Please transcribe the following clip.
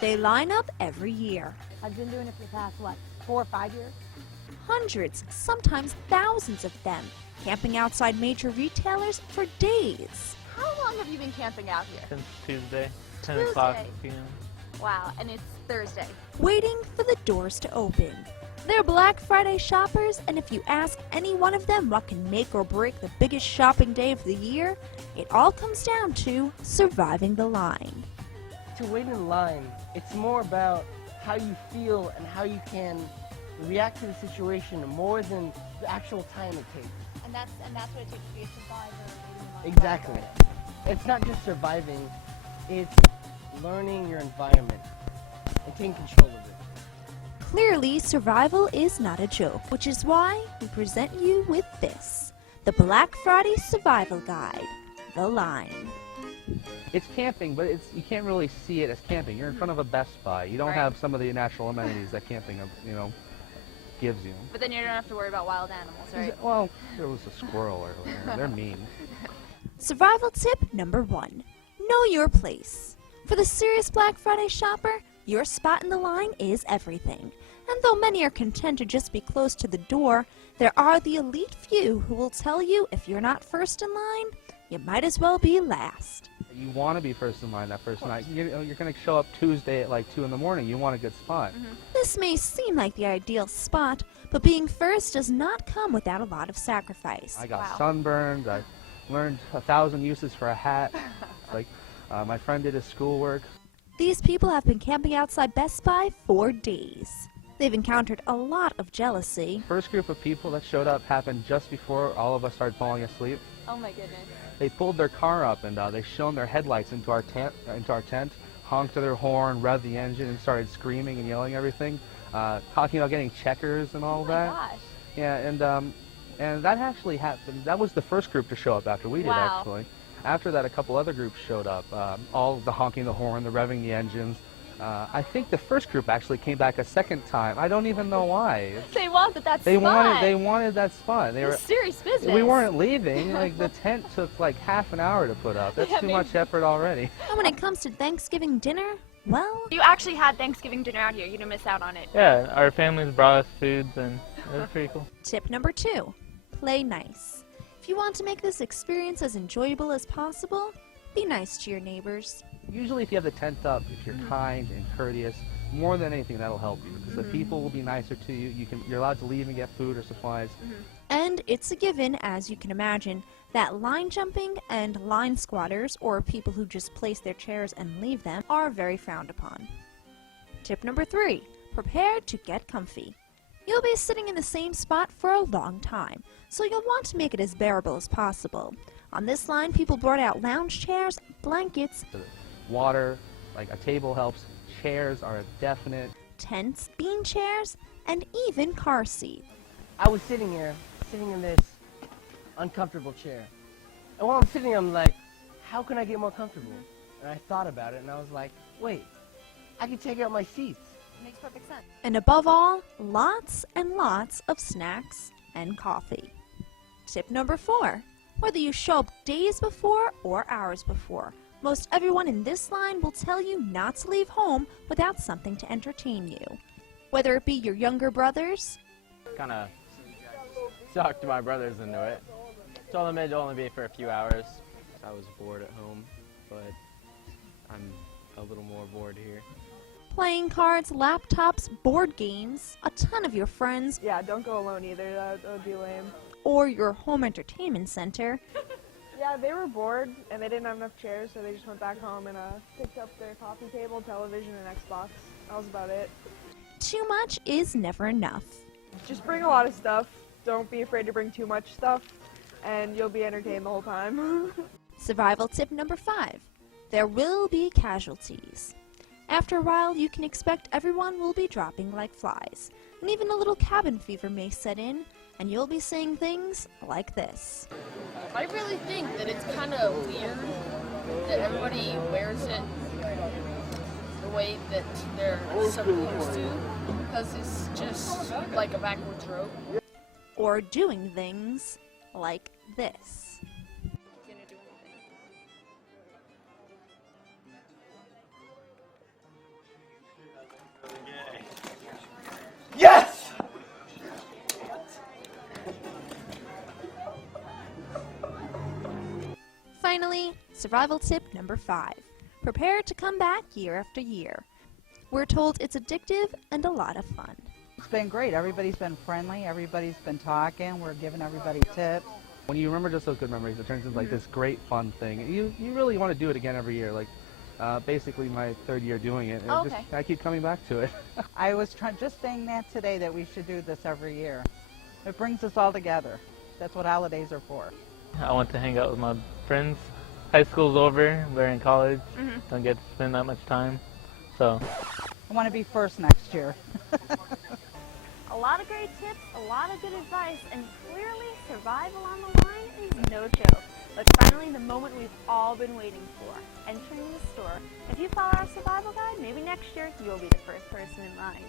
They line up every year. I've been doing it for the past, 4 or 5 years? Hundreds, sometimes thousands of them, camping outside major retailers for days. How long have you been camping out here? Since Tuesday, 10 Tuesday. o'clock p.m. Wow, and it's Thursday. Waiting for the doors to open. They're Black Friday shoppers, and if you ask any one of them what can make or break the biggest shopping day of the year, it all comes down to surviving the line. To wait in line, it's more about how you feel and how you can react to the situation more than the actual time it takes. And that's what it takes to be a survivor. Exactly. It's not just surviving, it's learning your environment and taking control of it. Clearly, survival is not a joke, which is why we present you with this, the Black Friday Survival Guide, The Line. It's camping, but you can't really see it as camping. You're in front of a Best Buy. You don't have some of the natural amenities that camping, gives you. But then you don't have to worry about wild animals, right? Well, there was a squirrel earlier. They're mean. Survival tip number 1, know your place. For the serious Black Friday shopper, your spot in the line is everything. And though many are content to just be close to the door, there are the elite few who will tell you if you're not first in line, you might as well be last. You want to be first in line that first night. You're going to show up Tuesday at like 2 in the morning. You want a good spot. This may seem like the ideal spot, but being first does not come without a lot of sacrifice. I got sunburned. I learned 1,000 uses for a hat. My friend did his schoolwork. These people have been camping outside Best Buy for days. They've encountered a lot of jealousy. First group of people that showed up happened just before all of us started falling asleep. Oh my goodness. They pulled their car up and they shone their headlights into our tent, honked to their horn, revved the engine, and started screaming and yelling everything, talking about getting checkers and all that. Oh my gosh. Yeah, and that actually happened. That was the first group to show up after we did, actually. After that, a couple other groups showed up. All the honking the horn, the revving the engines. I think the first group actually came back a second time. I don't even know why. They wanted that They spot. wanted that spot. They were serious business. We weren't leaving. Like the tent took like half an hour to put up. That's too much effort already. And when it comes to Thanksgiving dinner, well, You actually had Thanksgiving dinner out here. You didn't miss out on it. Yeah, our families brought us foods, and it was pretty cool. tip number 2, play nice. If you want to make this experience as enjoyable as possible, be nice to your neighbors. Usually if you have the tent up, if you're kind and courteous, more than anything that'll help you because the people will be nicer to you. You're allowed to leave and get food or supplies. And it's a given, as you can imagine, that line jumping and line squatters, or people who just place their chairs and leave them, are very frowned upon. Tip number 3, prepare to get comfy. You'll be sitting in the same spot for a long time, so you'll want to make it as bearable as possible. On this line, people brought out lounge chairs, blankets, Water, like a table helps. Chairs are a definite. tents, bean chairs, and even car seats. I was sitting in this uncomfortable chair. And while I'm sitting, I'm like, how can I get more comfortable? And I thought about it, and I was like, wait, I can take out my seats. Makes perfect sense. And above all, lots and lots of snacks and coffee. Tip number 4, whether you show up days before or hours before, most everyone in this line will tell you not to leave home without something to entertain you. Whether it be your younger brothers, Kind of sucked my brothers into it. Told them it'd only be for a few hours. I was bored at home, but I'm a little more bored here. playing cards, laptops, board games, a ton of your friends, Yeah, don't go alone either. That would be lame. or your home entertainment center, Yeah, they were bored and they didn't have enough chairs, so they just went back home and picked up their coffee table, television, and Xbox. That was about it. too much is never enough. Just bring a lot of stuff. Don't be afraid to bring too much stuff, and you'll be entertained the whole time. Survival tip number 5. There will be casualties. After a while, you can expect everyone will be dropping like flies, and even a little cabin fever may set in, and you'll be saying things like this. I really think that it's kind of weird that everybody wears it the way that they're supposed to, because it's just like a backwards rope. Or doing things like this. Yes! Finally, survival tip number 5. Prepare to come back year after year. We're told it's addictive and a lot of fun. It's been great. Everybody's been friendly. Everybody's been talking. We're giving everybody tips. When you remember just those good memories, it turns into like this great fun thing. You really want to do it again every year. Like basically my 3rd year doing it. And Okay. I keep coming back to it. I was just saying that today, that we should do this every year. It brings us all together. That's what holidays are for. I want to hang out with my friends. High school's over. We're in college. Don't get to spend that much time. So I want to be first next year. A lot of great tips, a lot of good advice, and clearly survival on the line is no joke. But finally, the moment we've all been waiting for, entering the store. If you follow our survival guide, maybe next year you'll be the first person in line.